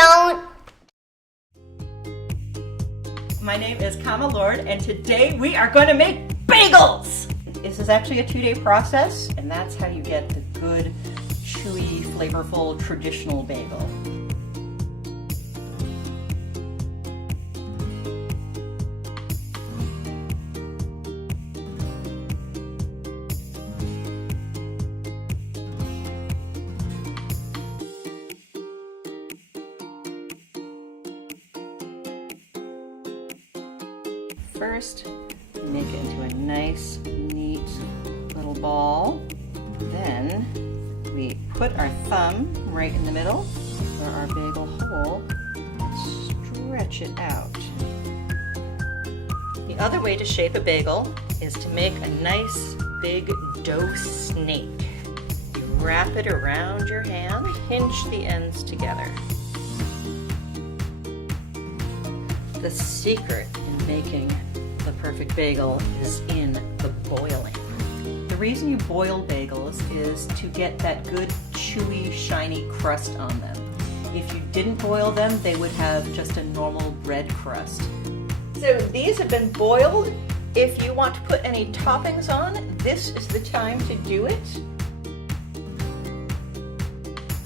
don't. My name is Kama Lord, and today we are going to make bagels! This is actually a 2-day process, and that's how you get the good, chewy, flavorful, traditional bagel. First, make it into a nice, neat little ball. Then we put our thumb right in the middle for our bagel hole and stretch it out. The other way to shape a bagel is to make a nice big dough snake. You wrap it around your hand, pinch the ends together. The secret in making the perfect bagel is in the boiling. The reason you boil bagels is to get that good, chewy, shiny crust on them. If you didn't boil them, they would have just a normal bread crust. So these have been boiled. If you want to put any toppings on, this is the time to do it.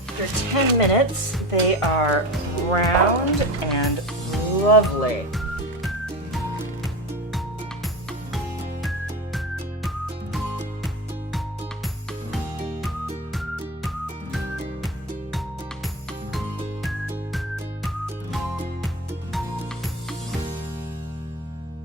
After 10 minutes, they are round and lovely.